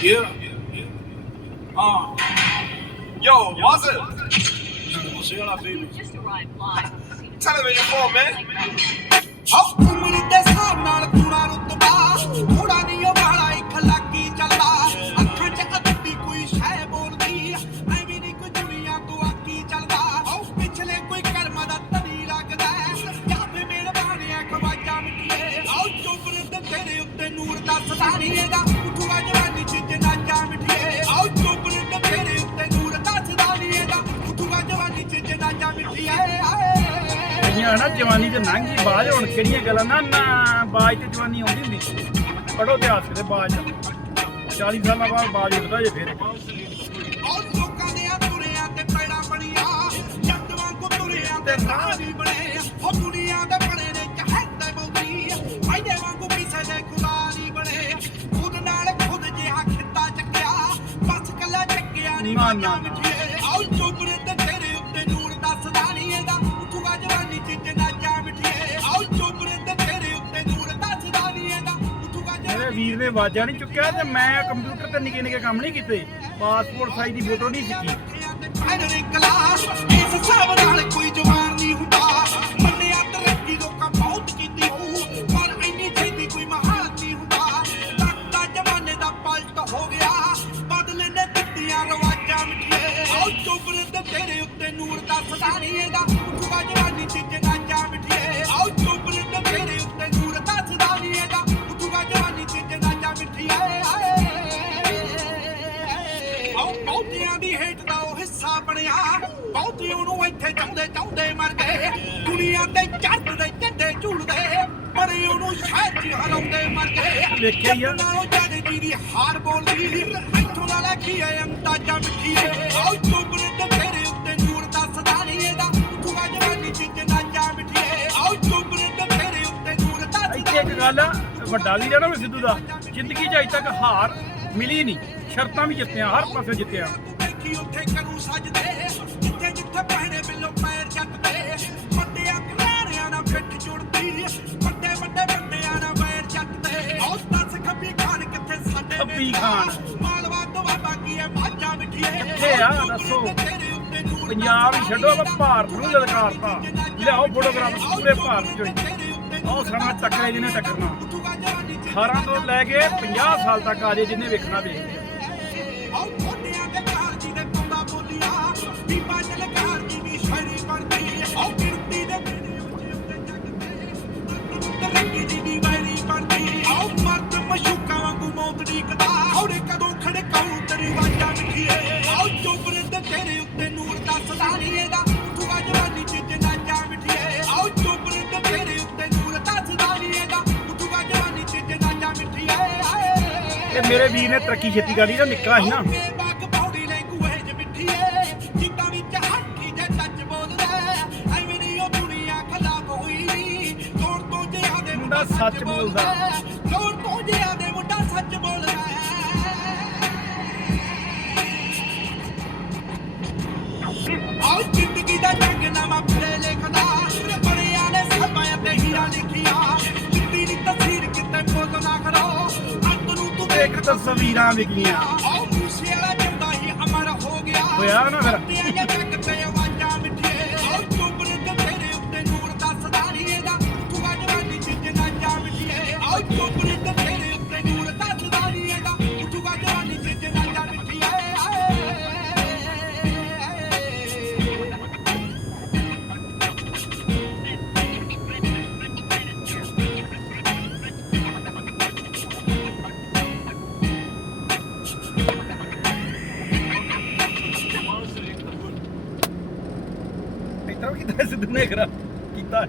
Yeah. Uh. Yo, what's it? What's up, baby? Just arrived live. Tell me where you're from, man. ਹਉ ਉਮਰ ਦੇ ਹਿਸਾਬ ਨਾਲ ਕੁੜਾ ਰੁਤਬਾ ਥੋੜਾ ਨਹੀਂ ਉਹ ਵਾਲਾ ਇੱਕ ਲੱਗੀ ਚੱਲਦਾ ਅੱਖਾਂ 'ਚ ਅੱਧੀ ਕੋਈ ਸ਼ੈ ਬੋਲਦੀ ਐਵੇਂ ਨਹੀਂ ਕੋਈ ਦੁਨੀਆ ਤੋਂ ਆਕੀ ਚੱਲਦਾ ਪਿਛਲੇ ਕੋਈ ਕਰਮਾਂ ਦਾ ਤਰੀ ਲੱਗਦਾ ਜਾਂ ਫੇ ਮੇਰੇ ਬਾਣਿਆ ਖਵਾਜਾ ਮਿੱਟੀਏ ਹਉ ਚੁੱਪ ਤੇ ਤੇਰੇ ਉੱਤੇ ਨੂਰ ਦਾ ਸਦਾ ਨਹੀਂ ਇਹਦਾ ਕਈਆਂ ਨਾ ਜਵਾਨੀ ਤੇ ਲੰਘੀ ਬਾਜ ਹੁਣ ਕਿਹੜੀਆਂ ਗੱਲਾਂ? ਨਾ ਨਾ ਬਾਜ ਤੇ ਜਵਾਨੀ ਆਉਂਦੀ ਹੁੰਦੀ ਪੜੋ ਇਤਿਹਾਸ ਦੇ ਬਾਜ 40 ਸਾਲਾਂ ਬਾਅਦ ਬਾਜ ਉੱਠਦਾ ਜੇ ਫਿਰ। ਔਰ ਲੋਕਾਂ ਦੇ ਆ। ਤੁਰਿਆਂ ਤੇ ਪੈੜਾ ਬਣੀਆਂ ਜੱਟ ਵਾਂਗੂ ਤੁਰਿਆਂ ਤੇ ਰਾਹ ਵੀ ਬਣੇ ਹੋ ਦੁਨੀਆ ਦੇ ਬਣੇ ਨੇ ਚਾਹਤੇ ਬੋਦੀ ਫਾਇਦੇ ਵਾਂਗੂ ਕਿਸੇ ਦੇ ਖੁਦਾ ਨਹੀਂ ਬਣੇ ਖੁਦ ਨਾਲ ਖੁਦ ਜਿਹਾ ਖਿੱਤਾ ਚੱਕਿਆ। ਬਸ ਕੱਲਾ ਚੱਕਿਆ ਨਹੀਂ ਮਾਨਾ ਨਾ, ਵੀਰ ਨੇ ਵਾਜਾ ਨਹੀਂ ਚੁੱਕਿਆ ਤੇ ਮੈਂ ਕੰਪਿਊਟਰ ਤੇ ਨਿੱਕੇ ਨਿੱਕੇ ਕੰਮ ਨਹੀਂ ਕੀਤੇ। ਪਾਸਪੋਰਟ ਸਾਈਜ਼ ਦੀ ਫੋਟੋ ਨਹੀਂ ਸਿੱਖੀ ਜਮਾਨੇ ਦਾ ਪਲਟ ਹੋ ਗਿਆ, ਬਦਲੇ ਨੇ ਦਿੱਤੀਆਂ ਰਵਾਜਾਂ ਮਿੱਠੀਏ ਆਉ ਚੋਬਰੇ ਤੇਰੇ ਉੱਤੇ ਨੂਰ ਦਾ ਸਦਾ ਨਹੀਂ ਇਹਦਾ ਜਵਾਨੀ ਚ ਬਹੁਤੇ ਉਹਨੂੰ ਇੱਥੇ ਚਾਹੁੰਦੇ ਚਾਹੁੰਦੇ ਮਰ ਗਏ। ਦੁਨੀਆ ਤੇ ਚੜ੍ਹਦੇ ਝੰਡੇ ਝੂਲਦੇ ਪਰ ਉਹਨੂੰ ਸ਼ਹਿਰ 'ਚ ਹਰਾਉਂਦੇ ਮਰ ਗਏ। ਵੇਖਿਆ ਹੀ ਆ। ਨਾਲੋਂ ਜੀ ਦੀ ਹਾਰ ਬੋਲਦੀ ਇੱਥੋਂ ਦਾ ਲੈ ਕੀ ਐ ਅੰਦਾਜ਼ਾ ਮਿੱਠੀ ਏ ਆਉ ਚੋਬਰੇ ਤੇ ਤੇਰੇ ਉੱਤੇ ਨੂਰ ਦੱਸਦਾ ਨਹੀਂ ਇਹਦਾ। ਉਠੂਗਾ ਜਵਾਨੀ 'ਚ ਜਨਾਜਾ ਮਿੱਠੀ ਏ ਆਉ ਚੋਬਰੇ ਤੇ ਤੇਰੇ ਉੱਤੇ ਨੂਰ ਦੱਸਦਾ ਇੱਥੇ ਇੱਕ ਗੱਲ ਆ ਵੱਡਾ ਆ ਨਾ ਮੈਂ ਸਿੱਧੂ ਦਾ। ਜ਼ਿੰਦਗੀ 'ਚ ਅਜੇ ਤੱਕ ਹਾਰ ਮਿਲੀ ਨਹੀਂ। ਸ਼ਰਤਾਂ ਵੀ ਜਿੱਤਿਆ ਹਰ ਪਾਸੇ ਜਿੱਤਿਆ। ਦੇਖੀ ਉੱਥੇ ਕਰੂ ਸਜਦੇ ਸਾਡੇ ਨੇ ਕਿੱਥੇ ਆ? ਦੱਸੋ। ਪੰਜਾਬ ਹੀ ਛੱਡੋ ਆਪਾਂ ਭਾਰਤ ਨੂੰ ਲਲਕਾਰਤਾ ਲਿਆਓ ਫੋਟੋਗ੍ਰਾਫ ਪੂਰੇ ਭਾਰਤ ਚੋਂ ਆਹ ਸਾਡਾ ਟੱਕਰੇ ਜਿਹਨੇ ਟੱਕਰਨਾ 18 ਤੋਂ ਲੈ ਕੇ 50 ਸਾਲ ਤੱਕ ਆ ਜੇ ਜਿਹਨੇ ਵੇਖਣਾ ਵੇਖ ਇਹ ਮੇਰੇ ਵੀਰ ਨੇ ਤਰੱਕੀ ਛੇਤੀ ਕਰ ਲਈ ਨਾ ਨਿੱਕਾ ਸੀ ਨਾ। ਤੋਂ ਮੁੰਡਾ ਸੱਚ ਬੋਲਦਾ। ਤੋੜ ਤੋਂ ਦੇ ਮੁੰਡਾ ਸੱਚ ਬੋਲਦਾ। ਇੱਕ ਤਸਵੀਰਾਂ ਵਿਕੀਆਂ ਆਓ ਮੂਸੇ ਵਾਲਾ ਜਿੰਦਾ ਹੀ ਅਮਰ ਹੋ ਗਿਆ ਹੋਇਆ ਨਾ ਫਿਰ। ਇਤਰਾ ਕੀਤਾ ਸਿੱਧੂ ਨੇ ਕਰਾ ਕੀਤਾ